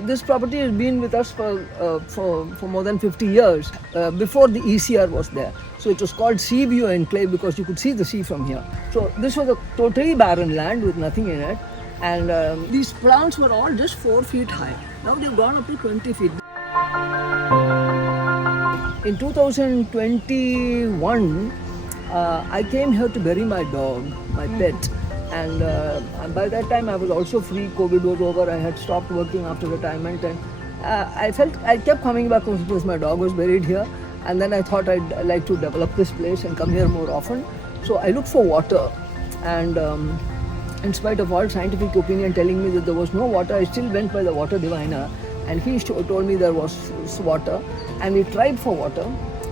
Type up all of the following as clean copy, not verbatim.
This property has been with us for more than 50 years, before the ECR was there. So it was called Sea View Enclave because you could see the sea from here. So this was a totally barren land with nothing in it. And these plants were all just 4 feet high. Now they've gone up to 20 feet. In 2021, I came here to bury my dog, my pet. And by that time I was also free. COVID was over. I had stopped working after retirement, and I kept coming back because my dog was buried here. And then I thought I'd like to develop this place and come here more often. So I looked for water, and in spite of all scientific opinion telling me that there was no water, I still went by the water diviner, and he told me there was water. And we tried for water.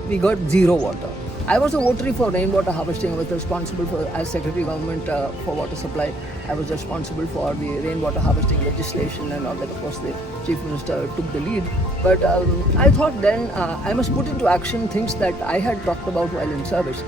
We got zero water. I was a votary for rainwater harvesting. I was responsible for, as Secretary Government for Water Supply, I was responsible for the rainwater harvesting legislation and all that. Of course, the Chief Minister took the lead. But I thought then I must put into action things that I had talked about while in service.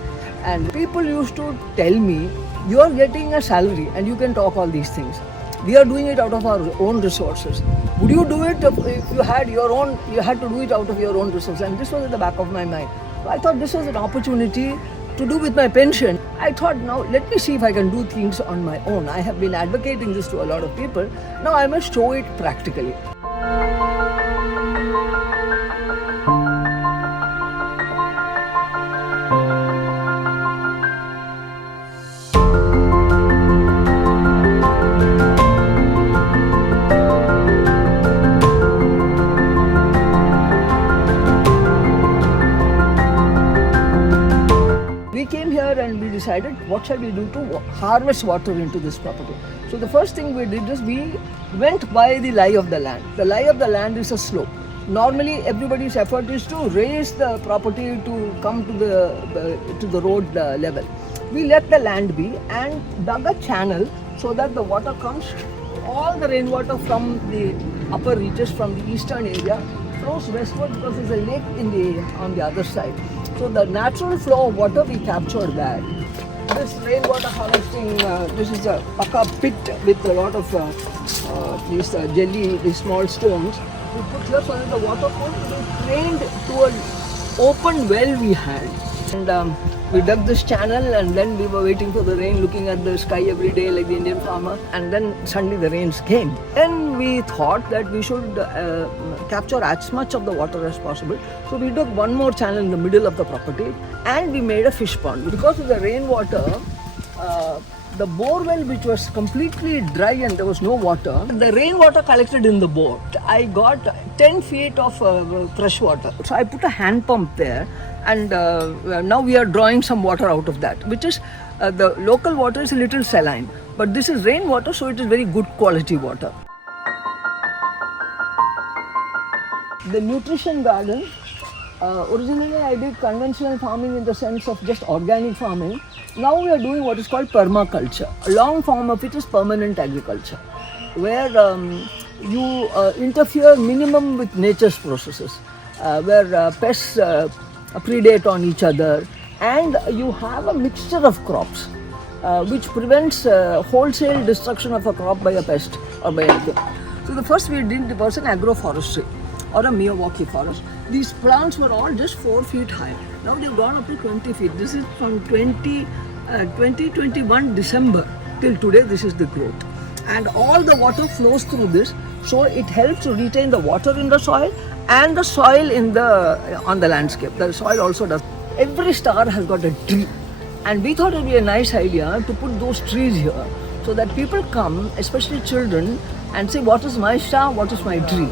And people used to tell me, you are getting a salary and you can talk all these things. We are doing it out of our own resources. Would you do it if you had your own, you had to do it out of your own resources? And this was at the back of my mind. So I thought this was an opportunity to do with my pension. I thought, now let me see if I can do things on my own. I have been advocating this to a lot of people. Now I must show it practically. We came here and we decided what shall we do to harvest water into this property. So the first thing we did is we went by the lie of the land. The lie of the land is a slope. Normally everybody's effort is to raise the property to come to the road level. We let the land be and dug a channel so that the water comes, all the rainwater from the upper reaches from the eastern area flows westward because there's a lake on the other side. So the natural flow of water, we captured that. This rainwater harvesting, this is a paka pit with a lot of these jelly, these small stones. We put here so that the water could be drained to an open well we had. And we dug this channel, and then we were waiting for the rain, looking at the sky every day like the Indian farmer. And then suddenly the rains came. Then we thought that we should capture as much of the water as possible. So we dug one more channel in the middle of the property, and we made a fish pond. Because of the rainwater, the bore well, which was completely dry and there was no water, the rainwater collected in the bore. I got 10 feet of fresh water. So I put a hand pump there, and now we are drawing some water out of that, which is the local water is a little saline, but this is rainwater, so it is very good quality water. The nutrition garden, originally I did conventional farming in the sense of just organic farming. Now we are doing what is called permaculture. A long form of it is permanent agriculture, where you interfere minimum with nature's processes, where pests predate on each other, and you have a mixture of crops which prevents wholesale destruction of a crop by a pest or by anything. So the first we did was an agroforestry or a Miyawaki forest. These plants were all just 4 feet high. Now they've gone up to 20 feet. This is from 2021 December till today. This is the growth. And all the water flows through this, so it helps to retain the water in the soil and the soil on the landscape. The soil also does. Every star has got a tree, and we thought it would be a nice idea to put those trees here so that people come, especially children, and say, what is my star, what is my tree?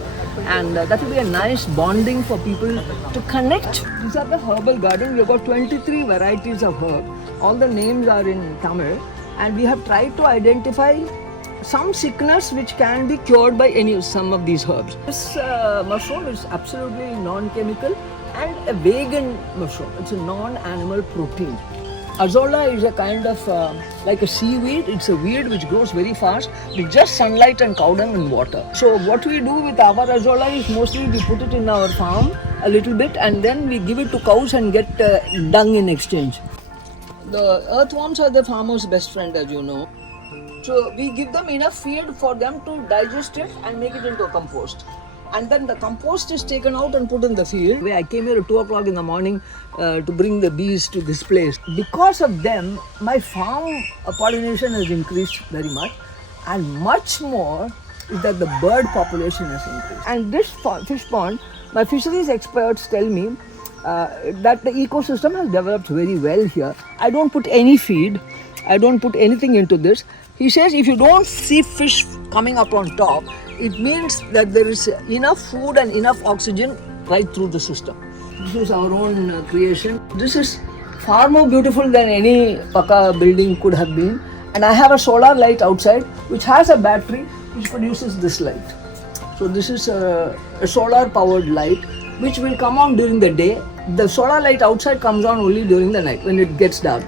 And that will be a nice bonding for people to connect. These are the herbal garden. We have got 23 varieties of herb. All the names are in Tamil, and we have tried to identify some sickness which can be cured by some of these herbs. This mushroom is absolutely non-chemical and a vegan mushroom. It's a non-animal protein. Azolla is a kind of like a seaweed. It's a weed which grows very fast with just sunlight and cow dung and water. So what we do with our azolla is mostly we put it in our farm a little bit, and then we give it to cows and get dung in exchange. The earthworms are the farmer's best friend, as you know. So we give them enough feed for them to digest it and make it into a compost. And then the compost is taken out and put in the field. I came here at 2 o'clock in the morning to bring the bees to this place. Because of them, my farm pollination has increased very much, and much more is that the bird population has increased. And this fish pond, my fisheries experts tell me that the ecosystem has developed very well here. I don't put any feed, I don't put anything into this. He says if you don't see fish coming up on top, it means that there is enough food and enough oxygen right through the system. This is our own creation. This is far more beautiful than any Paka building could have been. And I have a solar light outside which has a battery which produces this light. So this is a solar powered light which will come on during the day. The solar light outside comes on only during the night when it gets dark.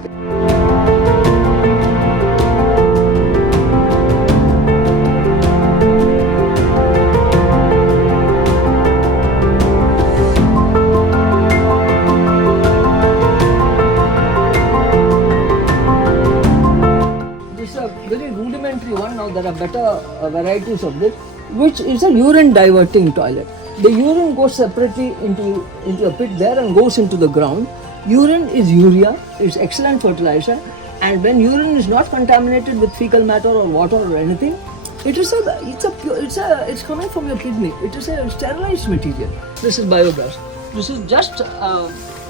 One now there are better varieties of this, which is a urine diverting toilet. The urine goes separately into a pit there and goes into the ground. Urine is urea, it's excellent fertilizer, and when urine is not contaminated with fecal matter or water or anything, it's coming from your kidney. It is a sterilized material. This is biogas. This is just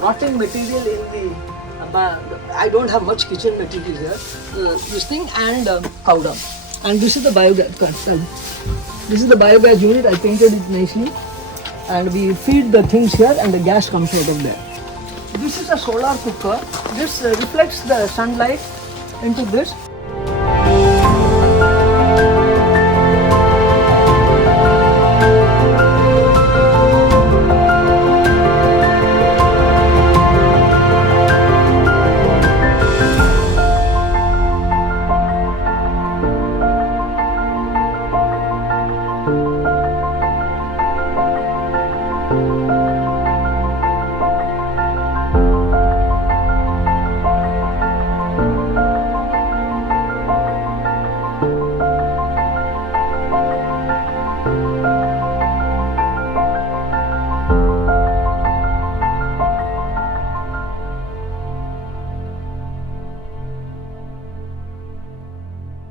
rotting material in the I don't have much kitchen material here. This thing and cow dung. And this is the biogas. This is the biogas unit. I painted it nicely. And we feed the things here and the gas comes out of there. This is a solar cooker. This reflects the sunlight into this